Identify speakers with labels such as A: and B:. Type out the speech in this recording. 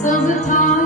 A: Summertime